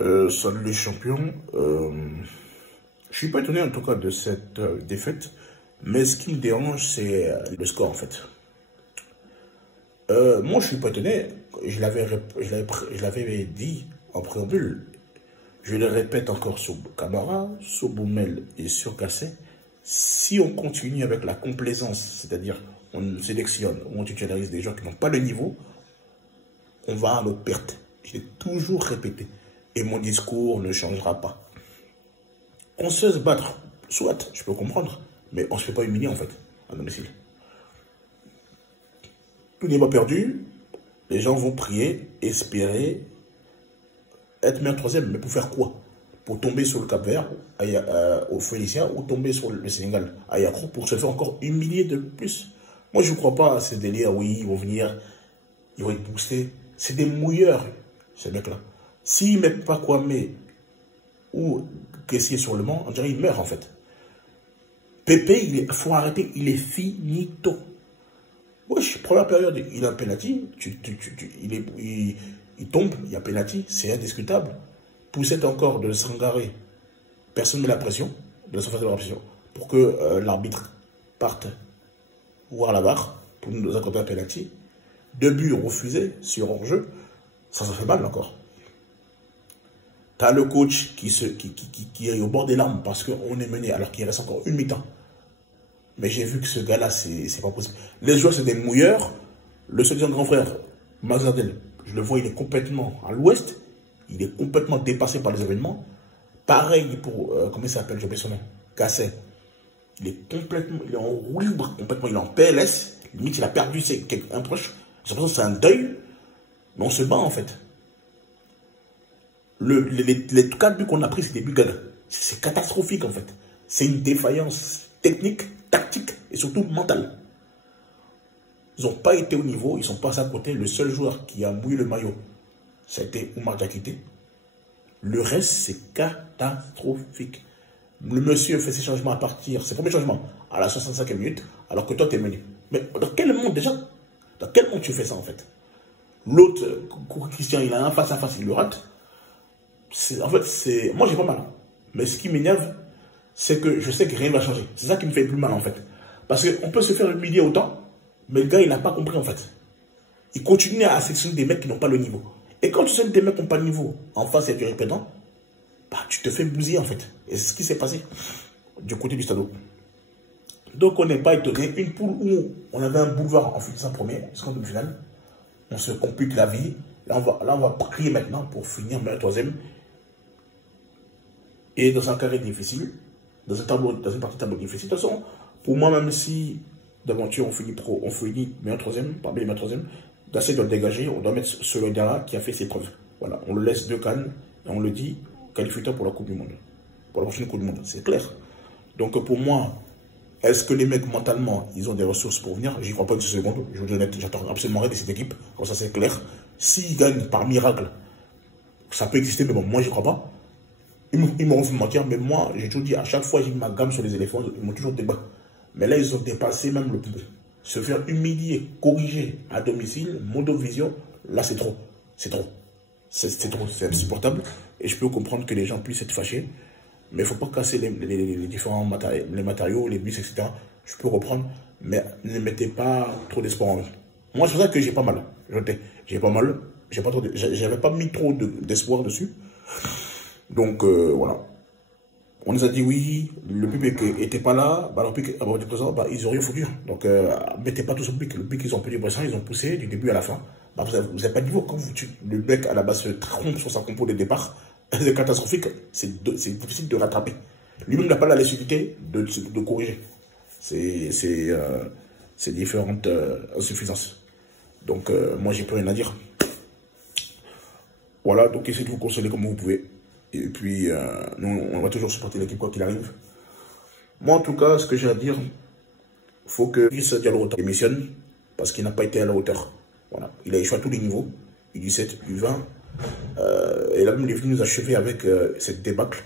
Salut les champions. Je suis pas étonné en tout cas de cette défaite, mais ce qui me dérange, c'est le score en fait. Moi, je suis pas étonné. Je l'avais dit en préambule. Je le répète encore sur Camara, sur Boumel et sur Cassé. Si on continue avec la complaisance, c'est-à-dire on sélectionne, on titularise des gens qui n'ont pas le niveau, on va à notre perte. Je l'ai toujours répété. Et mon discours ne changera pas. On sait se battre, soit, je peux comprendre, mais on ne se fait pas humilier en fait, à domicile. Tout n'est pas perdu, les gens vont prier, espérer, être meilleur troisième, mais pour faire quoi? Pour tomber sur le Cap-Vert, au Félicia, ou tomber sur le Sénégal, à Yakrou, pour se faire encore humilier de plus. Moi, je ne crois pas à ces délires, oui, ils vont venir, ils vont être boostés. C'est des mouilleurs, ces mecs-là. S'ils ne mettent pas Kwame ou Kessié sur le banc, on dirait qu'il meurt en fait. Pépé, il faut arrêter, il est finito. Wesh, première période, il a un penalty, il tombe, il y a penalty, c'est indiscutable. Poussette encore de Sangaré, personne ne met la pression, de la surface de la pression, pour que l'arbitre parte voir la barre, pour nous accorder un penalty. 2 buts refusés sur hors-jeu, ça fait mal encore. T'as le coach qui est au bord des larmes parce qu'on est mené alors qu'il reste encore une mi-temps. Mais j'ai vu que ce gars-là, c'est pas possible. Les joueurs, c'est des mouilleurs. Le second grand frère, Mazadel, je le vois, il est complètement à l'ouest. Il est complètement dépassé par les événements. Pareil pour, comment il s'appelle, j'ai oublié son nom, Cassé. Il est complètement, il est en roue libre, complètement, il est en PLS. Limite, il a perdu un proche. J'ai l'impression que c'est un deuil. Mais on se bat, en fait. Les 4 buts qu'on a pris, c'est des buts gaga. C'est catastrophique, en fait. C'est une défaillance technique, tactique et surtout mentale. Ils n'ont pas été au niveau, ils sont passés à côté. Le seul joueur qui a mouillé le maillot, ça a été Oumar Diakité. Le reste, c'est catastrophique. Le monsieur fait ses changements à partir, ses premiers changements, à la 65e minute, alors que toi, tu es mené. Mais dans quel monde déjà? Dans quel monde tu fais ça, en fait? L'autre, Christian, il a un face à face, il le rate. En fait, c'est. Moi, j'ai pas mal. Mais ce qui m'énerve, c'est que je sais que rien ne va changer. C'est ça qui me fait plus mal, en fait. Parce qu'on peut se faire humilier autant, mais le gars, il n'a pas compris, en fait. Il continue à sélectionner des mecs qui n'ont pas le niveau. Et quand tu sélectionnes des mecs qui n'ont pas le niveau, en face, il y a du répétant, bah, tu te fais bousiller, en fait. Et c'est ce qui s'est passé du côté du stade. Donc, on n'est pas étonné. Une poule où on avait un boulevard en finissant premier, jusqu'en demi-finale, on se complique la vie. Là, on va prier maintenant pour finir meilleur troisième. Et dans un carré difficile, dans une partie de tableau difficile, de toute façon, pour moi, même si d'aventure on finit meilleur troisième, parmi les meilleurs troisième, d'essayer de le dégager, on doit mettre Solodara qui a fait ses preuves. Voilà, on le laisse 2 cannes et on le dit qualificateur pour la Coupe du Monde, pour la prochaine Coupe du Monde, c'est clair. Donc pour moi, est-ce que les mecs mentalement, ils ont des ressources pour venir? J'y crois pas une seconde, je vous dis honnête, j'attends absolument rien de cette équipe, comme ça c'est clair. S'ils gagnent par miracle, ça peut exister, mais bon, moi j'y crois pas. Ils m'ont fait mentir, mais moi, j'ai toujours dit, à chaque fois, j'ai mis ma gamme sur les éléphants, ils m'ont toujours débat. Mais là, ils ont dépassé même le public. Se faire humilier, corriger à domicile, Mondovision, là, c'est trop. C'est trop. C'est trop, c'est insupportable. Et je peux comprendre que les gens puissent être fâchés. Mais il ne faut pas casser les différents matériaux, les bus, etc. Je peux reprendre, mais ne mettez pas trop d'espoir en eux. Moi, c'est pour ça que j'ai pas mal. J'ai pas mal. J'avais pas mis trop d'espoir dessus. Donc voilà. On nous a dit oui, le public n'était pas là, bah, le public, bah, ils ont rien foutu. Donc mettez pas tout sur le public. Le public, ils ont pris des pressions, ils ont poussé du début à la fin. Bah, vous n'avez pas de niveau. Quand le mec à la base se trompe sur sa compo de départ, c'est catastrophique. C'est difficile de rattraper. Lui-même n'a pas la légitimité de corriger. C'est différentes insuffisances. Donc moi, j'ai plus rien à dire. Voilà, donc essayez de vous consoler comme vous pouvez. Et puis, nous, on va toujours supporter l'équipe quoi qu'il arrive. Moi, en tout cas, ce que j'ai à dire, il faut que Idrissa Diallo démissionne, parce qu'il n'a pas été à la hauteur. Voilà. Il a échoué à tous les niveaux, U17, U20. Et là, même, il est venu nous achever avec cette débâcle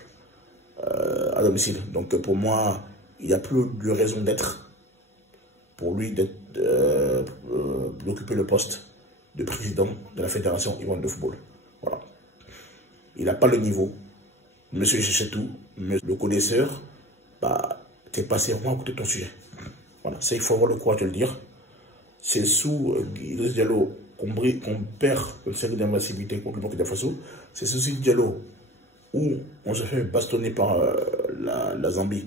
à domicile. Donc, pour moi, il n'y a plus de raison d'être pour lui d'occuper le poste de président de la Fédération ivoirienne de football. Voilà. Il n'a pas le niveau. Monsieur tout, le connaisseur, bah, t'es passé vraiment à côté de ton sujet. Voilà, ça, il faut avoir le courage de le dire. C'est sous Idriss Diallo qu'on perd le cercle d'invincibilité contre le Burkina Faso. C'est sous Idriss Diallo où on se fait bastonner par la Zambie.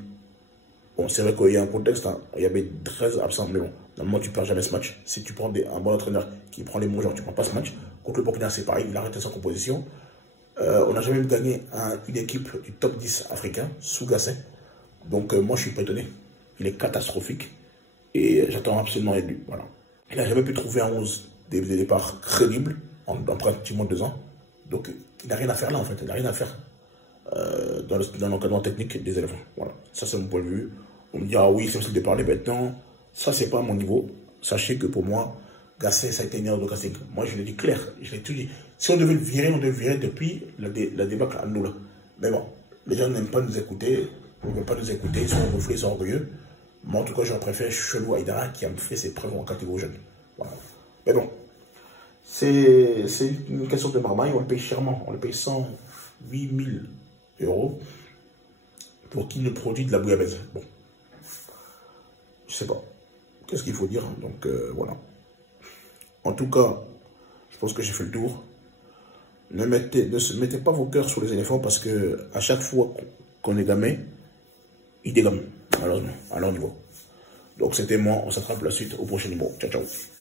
Bon, c'est vrai qu'il y a un contexte, hein, il y avait 13 absents, mais bon, normalement tu ne perds jamais ce match. Si tu prends un bon entraîneur qui prend les bons joueurs, tu ne prends pas ce match. Contre le Burkina, c'est pareil, il a arrêté sa composition. On n'a jamais gagné une équipe du top 10 africain sous Gasset. Donc moi je suis pas étonné. Il est catastrophique. Et j'attends absolument de lui. Voilà. Il n'a jamais pu trouver un 11 des départs crédible en pratiquement 2 ans. Donc il n'a rien à faire là en fait. Il n'a rien à faire dans l'encadrement technique des élèves. Voilà. Ça c'est mon point de vue. On me dit ah oui c'est facile de parler maintenant. Ça c'est pas à mon niveau. Sachez que pour moi, Gasset ça a été une erreur de casting. Moi je l'ai dit clair. Je l'ai tout dit. Si on devait le virer, on devait le virer depuis la débâcle à nous là. Mais bon, les gens n'aiment pas nous écouter. Ils ne veulent pas nous écouter. Ils sont gonflés, ils sont orgueilleux. Moi, en tout cas, je préfère Chelou Aïdara qui a fait ses preuves en catégorie jeune. Voilà. Mais bon, c'est une question de marmaille. On le paye chèrement. On le paye 108 000 € pour qu'il nous produise de la bouillabaisse. Bon, je sais pas. Qu'est-ce qu'il faut dire? Donc, voilà. En tout cas, je pense que j'ai fait le tour. Ne mettez pas vos cœurs sur les éléphants parce que à chaque fois qu'on est gamé, ils dégament, malheureusement, à leur niveau. Donc c'était moi, on s'attrape la suite au prochain numéro. Ciao, ciao.